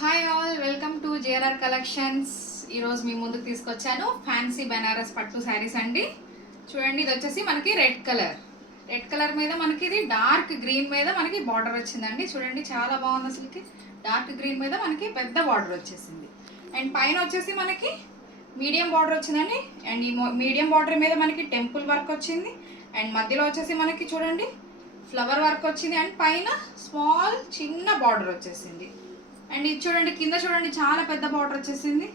Hi all, welcome to JRR collections. ఈరోజు మీ ముందుకు తీసుకొచ్చాను ఫ్యాన్సీ బెనారస్ పట్టు శారీస్ అండి. చూడండి, ఇది వచ్చేసి మనకి రెడ్ కలర్ మీద మనకి ఇది డార్క్ గ్రీన్ మీద మనకి బార్డర్ వచ్చిందండి. చూడండి, చాలా బాగుంది. అసలుకి డార్క్ గ్రీన్ మీద మనకి పెద్ద బార్డర్ వచ్చేసింది. అండ్ పైన వచ్చేసి మనకి మీడియం బార్డర్ వచ్చిందండి. అండ్ ఈ మీడియం బార్డర్ మీద మనకి టెంపుల్ వర్క్ వచ్చింది. అండ్ మధ్యలో వచ్చేసి మనకి చూడండి ఫ్లవర్ వర్క్ వచ్చింది. అండ్ పైన స్మాల్ చిన్న బార్డర్ వచ్చేసింది. అండ్ ఇది చూడండి, కింద చూడండి చాలా పెద్ద బార్డర్ వచ్చేసింది.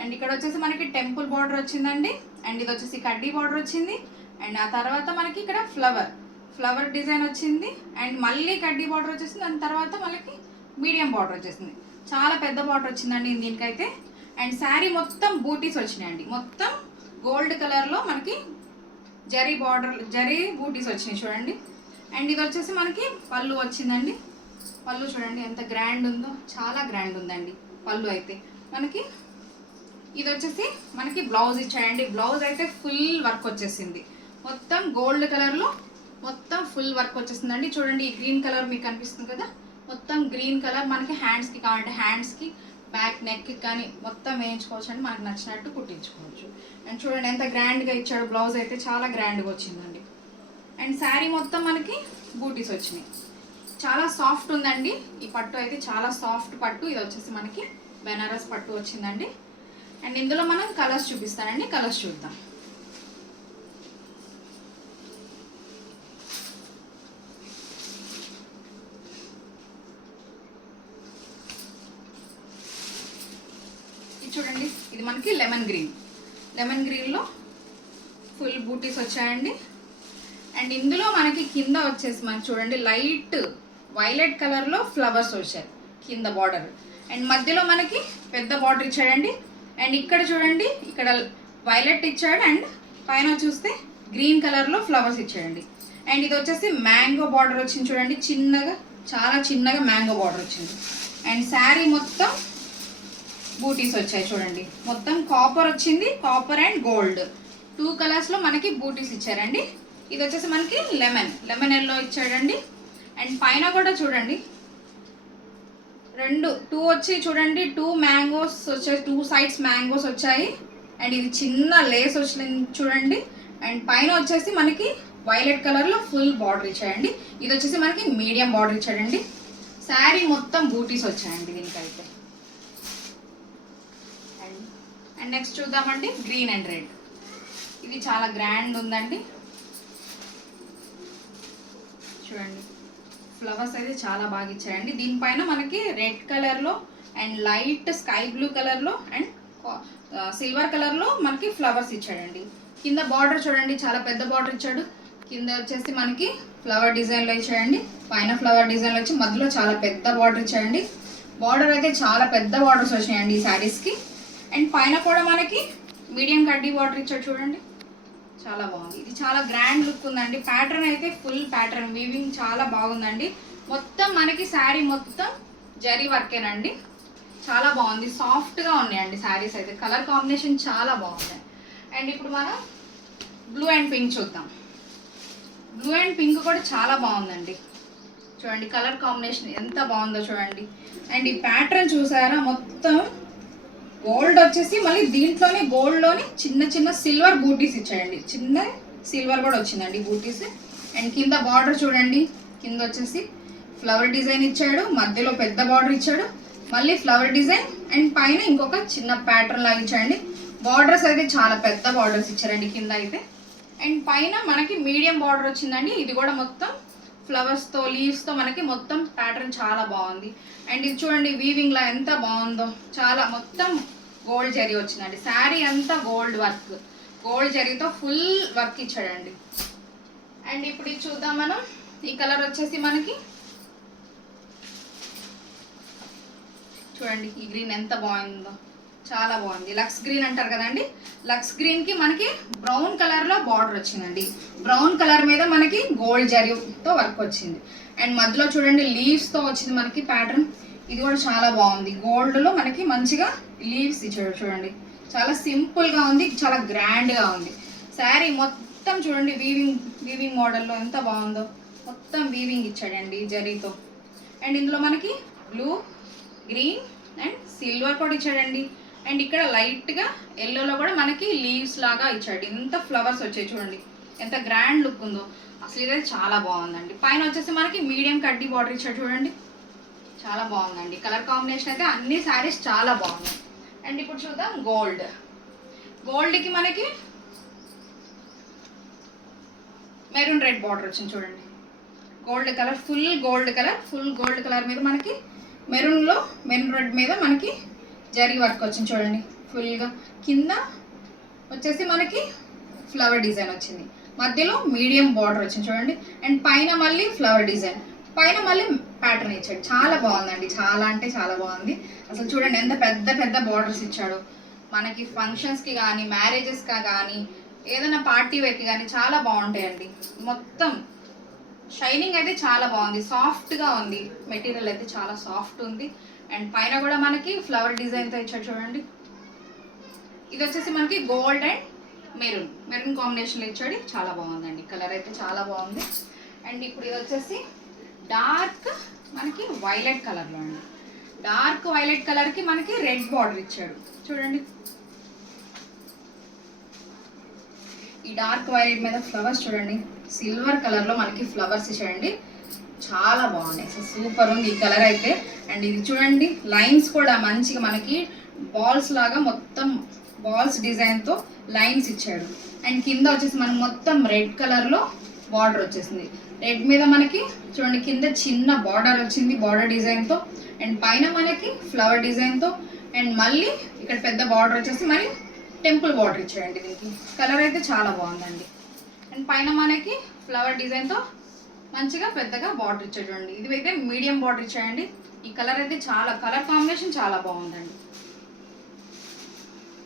అండ్ ఇక్కడ వచ్చేసి మనకి టెంపుల్ బార్డర్ వచ్చిందండి. అండ్ ఇది వచ్చేసి కడ్డీ బార్డర్ వచ్చింది. అండ్ ఆ తర్వాత మనకి ఇక్కడ ఫ్లవర్ డిజైన్ వచ్చింది. అండ్ మళ్ళీ కడ్డీ బార్డర్ వచ్చేసింది. దాని తర్వాత మనకి మీడియం బార్డర్ వచ్చేసింది. చాలా పెద్ద బార్డర్ వచ్చిందండి దీనికైతే. అండ్ శారీ మొత్తం బూటీస్ వచ్చినాయండి. మొత్తం గోల్డ్ కలర్లో మనకి జరీ బూటీస్ వచ్చినాయి చూడండి. అండ్ ఇది వచ్చేసి మనకి పళ్ళు వచ్చిందండి. పళ్ళు చూడండి ఎంత గ్రాండ్ ఉందో, చాలా గ్రాండ్ ఉందండి పళ్ళు అయితే. మనకి ఇది వచ్చేసి మనకి బ్లౌజ్ ఇచ్చాయండి. బ్లౌజ్ అయితే ఫుల్ వర్క్ వచ్చేసింది. మొత్తం గోల్డ్ కలర్లో మొత్తం ఫుల్ వర్క్ వచ్చేసిందండి. చూడండి, ఈ గ్రీన్ కలర్ మీకు కనిపిస్తుంది కదా, మొత్తం గ్రీన్ కలర్. మనకి హ్యాండ్స్కి కావాలంటే హ్యాండ్స్కి, బ్యాక్ నెక్కి కానీ మొత్తం వేయించుకోవచ్చు అండి. మనకు నచ్చినట్టు కుట్టించుకోవచ్చు. అండ్ చూడండి ఎంత గ్రాండ్గా ఇచ్చాడు. బ్లౌజ్ అయితే చాలా గ్రాండ్గా వచ్చిందండి. అండ్ శారీ మొత్తం మనకి బూటీస్ వచ్చినాయి. చాలా సాఫ్ట్ ఉందండి ఈ పట్టు అయితే, చాలా సాఫ్ట్ పట్టు. ఇది వచ్చేసి మనకి బెనారస్ పట్టు వచ్చిందండి. అండ్ ఇందులో మనం కలర్స్ చూపిస్తానండి. కలర్స్ చూద్దాం. ఇది చూడండి, ఇది మనకి లెమన్ గ్రీన్లో ఫుల్ బూటీస్ వచ్చాయండి. అండ్ ఇందులో మనకి కింద వచ్చేసి మనకి చూడండి లైట్ వైలెట్ కలర్లో ఫ్లవర్స్ వచ్చాయి కింద బార్డర్. అండ్ మధ్యలో మనకి పెద్ద బార్డర్ ఇచ్చాడండి. అండ్ ఇక్కడ చూడండి, ఇక్కడ వైలెట్ ఇచ్చాడు. అండ్ పైన చూస్తే గ్రీన్ కలర్లో ఫ్లవర్స్ ఇచ్చాడండి. అండ్ ఇది వచ్చేసి మ్యాంగో బార్డర్ వచ్చింది చూడండి, చిన్నగా, చాలా చిన్నగా మ్యాంగో బార్డర్ వచ్చింది. అండ్ శారీ మొత్తం బూటీస్ వచ్చాయి చూడండి. మొత్తం కాపర్ వచ్చింది, కాపర్ అండ్ గోల్డ్ 2 కలర్స్లో మనకి బూటీస్ ఇచ్చారండి. ఇది వచ్చేసి మనకి లెమన్ ఎల్లో ఇచ్చాడండి. అండ్ పైన కూడా చూడండి 2 వచ్చి చూడండి 2 మ్యాంగోస్ వచ్చాయి, 2 సైడ్స్ మ్యాంగోస్ వచ్చాయి. అండ్ ఇది చిన్న లేస్ వచ్చింది చూడండి. అండ్ పైన వచ్చేసి మనకి వైలెట్ కలర్లో ఫుల్ బార్డర్ ఇచ్చాడండి. ఇది వచ్చేసి మనకి మీడియం బార్డర్ ఇచ్చాడండి. శారీ మొత్తం బూటీస్ వచ్చాయండి దీనికైతే. అండ్ నెక్స్ట్ చూద్దామండి గ్రీన్ అండ్ రెడ్. ఇది చాలా గ్రాండ్ ఉందండి. చూడండి, ఫ్లవర్స్ అయితే చాలా బాగా ఇచ్చాయండి. దీనిపైన మనకి రెడ్ కలర్లో అండ్ లైట్ స్కై బ్లూ కలర్లో అండ్ సిల్వర్ కలర్లో మనకి ఫ్లవర్స్ ఇచ్చాడండి. కింద బార్డర్ చూడండి, చాలా పెద్ద బార్డర్ ఇచ్చాడు. కింద వచ్చేసి మనకి ఫ్లవర్ డిజైన్లో ఇచ్చాడండి. పైన ఫ్లవర్ డిజైన్లో వచ్చి మధ్యలో చాలా పెద్ద బార్డర్ ఇచ్చాడండి. బార్డర్ అయితే చాలా పెద్ద బార్డర్స్ వచ్చినాయండి ఈ శారీస్కి. అండ్ పైన కూడా మనకి మీడియం కడ్డీ బార్డర్ ఇచ్చాడు చూడండి, చాలా బాగుంది. ఇది చాలా గ్రాండ్ లుక్ ఉందండి. ప్యాటర్న్ అయితే ఫుల్ ప్యాటర్న్ వీవింగ్ చాలా బాగుందండి. మొత్తం మనకి శారీ మొత్తం జరీ వర్కేనండి. చాలా బాగుంది, సాఫ్ట్గా ఉన్నాయండి శారీస్ అయితే. కలర్ కాంబినేషన్ చాలా బాగుంది. అండ్ ఇప్పుడు మనం బ్లూ అండ్ పింక్ చూద్దాం. బ్లూ అండ్ పింక్ కూడా చాలా బాగుందండి. చూడండి కలర్ కాంబినేషన్ ఎంత బాగుందో చూడండి. అండ్ ఈ ప్యాటర్న్ చూసారా, మొత్తం గోల్డ్ వచ్చేసి మళ్ళీ దీంట్లోనే గోల్డ్లోనే చిన్న చిన్న సిల్వర్ బూటీస్ ఇచ్చాయండి. చిన్న సిల్వర్ కూడా వచ్చిందండి బూటీస్. అండ్ కింద బార్డర్ చూడండి, కింద వచ్చేసి ఫ్లవర్ డిజైన్ ఇచ్చాడు, మధ్యలో పెద్ద బార్డర్ ఇచ్చాడు, మళ్ళీ ఫ్లవర్ డిజైన్. అండ్ పైన ఇంకొక చిన్న ప్యాటర్న్ లాగా ఇచ్చాడండి. బార్డర్స్ అయితే చాలా పెద్ద బార్డర్స్ ఇచ్చారండి కింద అయితే. అండ్ పైన మనకి మీడియం బార్డర్ వచ్చిందండి. ఇది కూడా మొత్తం ఫ్లవర్స్తో, లీవ్స్తో మనకి మొత్తం ప్యాటర్న్ చాలా బాగుంది. అండ్ ఇది చూడండి వీవింగ్ లా ఎంత బాగుందో, చాలా మొత్తం గోల్డ్ జరీ వచ్చిందండి. శారీ అంతా గోల్డ్ జరీతో ఫుల్ వర్క్ ఇచ్చాడండి. అండ్ ఇప్పుడు ఇది చూద్దాం మనం. ఈ కలర్ వచ్చేసి మనకి చూడండి, ఈ గ్రీన్ ఎంత బాగుందో, చాలా బాగుంది. లక్స్ గ్రీన్ అంటారు కదండి, లక్స్ గ్రీన్కి మనకి బ్రౌన్ కలర్లో బార్డర్ వచ్చిందండి. బ్రౌన్ కలర్ మీద మనకి గోల్డ్ జరీతో వర్క్ వచ్చింది. అండ్ మధ్యలో చూడండి లీవ్స్తో వచ్చింది మనకి ప్యాటర్న్. ఇది కూడా చాలా బాగుంది. గోల్డ్లో మనకి మంచిగా లీవ్స్ ఇచ్చాడు చూడండి, చాలా సింపుల్గా ఉంది, చాలా గ్రాండ్గా ఉంది. శారీ మొత్తం చూడండి వీవింగ్ మోడల్లో ఎంత బాగుందో, మొత్తం వీవింగ్ ఇచ్చాడండి జరీతో. అండ్ ఇందులో మనకి బ్లూ, గ్రీన్, సిల్వర్ కూడా ఇచ్చాడండి. అండ్ ఇక్కడ లైట్గా ఎల్లోలో కూడా మనకి లీవ్స్ లాగా ఇచ్చాడు. ఎంత ఫ్లవర్స్ వచ్చాయి చూడండి, ఎంత గ్రాండ్ లుక్ ఉందో. అసలు ఇదైతే చాలా బాగుందండి. పైన వచ్చేసి మనకి మీడియం కడ్డీ బార్డర్ ఇచ్చాడు చూడండి, చాలా బాగుందండి. కలర్ కాంబినేషన్ అయితే అన్ని శారీస్ చాలా బాగున్నాయి. అండ్ ఇప్పుడు చూద్దాం గోల్డ్. గోల్డ్కి మనకి మెరూన్ రెడ్ బార్డర్ వచ్చింది చూడండి. Gold colour, full gold colour మీద మనకి మెరూన్ రెడ్ మీద మనకి జరీ వర్క్ వచ్చింది చూడండి. ఫుల్గా కింద వచ్చేసి మనకి ఫ్లవర్ డిజైన్ వచ్చింది, మధ్యలో మీడియం బార్డర్ వచ్చింది చూడండి. అండ్ పైన మళ్ళీ ఫ్లవర్ డిజైన్, పైన మళ్ళీ ప్యాటర్న్ ఇచ్చాడు. చాలా బాగుందండి, చాలా అంటే చాలా బాగుంది. అసలు చూడండి ఎంత పెద్ద బార్డర్స్ ఇచ్చాడు. మనకి ఫంక్షన్స్కి కానీ మ్యారేజెస్కి కానీ ఏదైనా పార్టీ వేర్కి కానీ చాలా బాగుంటాయండి. మొత్తం షైనింగ్ అయితే చాలా బాగుంది, సాఫ్ట్గా ఉంది. మెటీరియల్ అయితే చాలా సాఫ్ట్ ఉంది. అండ్ పైన కూడా మనకి ఫ్లవర్ డిజైన్తో ఇచ్చాడు చూడండి. ఇది వచ్చేసి మనకి గోల్డ్ అండ్ మెరూన్ కాంబినేషన్లో ఇచ్చాడు. చాలా బాగుందండి, కలర్ అయితే చాలా బాగుంది. అండ్ ఇప్పుడు ఇది వచ్చేసి డార్క్ మనకి వైలెట్ కలర్లో అండి. డార్క్ వైలెట్ కలర్కి మనకి రెడ్ బార్డర్ ఇచ్చాడు చూడండి. ఈ డార్క్ వైలెట్ మీద ఫ్లవర్స్ చూడండి, సిల్వర్ కలర్లో మనకి ఫ్లవర్స్ ఇచ్చాడండి. చాలా బాగున్నాయి, అసలు సూపర్ ఉంది ఈ కలర్ అయితే. అండ్ ఇది చూడండి లైన్స్ కూడా మంచిగా మనకి బాల్స్ లాగా మొత్తం బాల్స్ డిజైన్తో లైన్స్ ఇచ్చాడు. అండ్ కింద వచ్చేసి మనకి మొత్తం రెడ్ కలర్లో బార్డర్ వచ్చేసింది. రెడ్ మీద మనకి చూడండి కింద చిన్న బార్డర్ వచ్చింది బార్డర్ డిజైన్తో. అండ్ పైన మనకి ఫ్లవర్ డిజైన్తో. అండ్ మళ్ళీ ఇక్కడ పెద్ద బార్డర్ వచ్చేసి మరి టెంపుల్ బార్డర్ ఇచ్చాడండి. దీనికి కలర్ అయితే చాలా బాగుందండి. అండ్ పైన మనకి ఫ్లవర్ డిజైన్తో మంచిగా పెద్దగా బార్డర్ ఇచ్చాడు చూడండి. ఇది అయితే మీడియం బార్డర్ ఇచ్చాడండి. ఈ కలర్ అయితే చాలా, కలర్ కాంబినేషన్ చాలా బాగుందండి.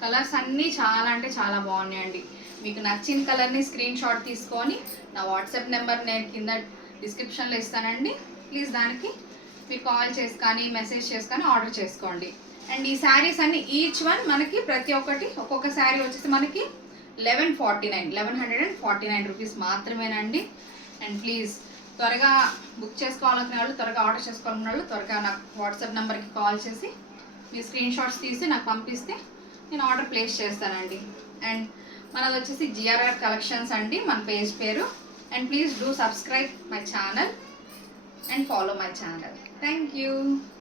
కలర్స్ అన్నీ చాలా అంటే చాలా బాగున్నాయండి. మీకు నచ్చిన కలర్ని స్క్రీన్ షాట్ తీసుకొని నా వాట్సాప్ నెంబర్ నేను కింద డిస్క్రిప్షన్లో ఇస్తానండి. ప్లీజ్ దానికి మీరు కాల్ చేసి కానీ మెసేజ్ చేసి కానీ ఆర్డర్ చేసుకోండి. అండ్ ఈ శారీస్ అన్ని ఈచ్ వన్ మనకి ప్రతి ఒక్కొక్క శారీ వచ్చేసి మనకి 1149 రూపీస్ మాత్రమేనండి. అండ్ ప్లీజ్ త్వరగా బుక్ చేసుకోవాలనుకునే వాళ్ళు, త్వరగా ఆర్డర్ చేసుకోవాలనుకునే వాళ్ళు త్వరగా నాకు వాట్సాప్ నెంబర్కి కాల్ చేసి మీ స్క్రీన్ షాట్స్ తీసి నాకు పంపిస్తే నేను ఆర్డర్ ప్లేస్ చేస్తానండి. అండ్ మనది వచ్చేసి జిఆర్ఆర్ కలెక్షన్స్ అండి మన పేజ్ పేరు. And please do subscribe my channel and follow my channel. Thank you.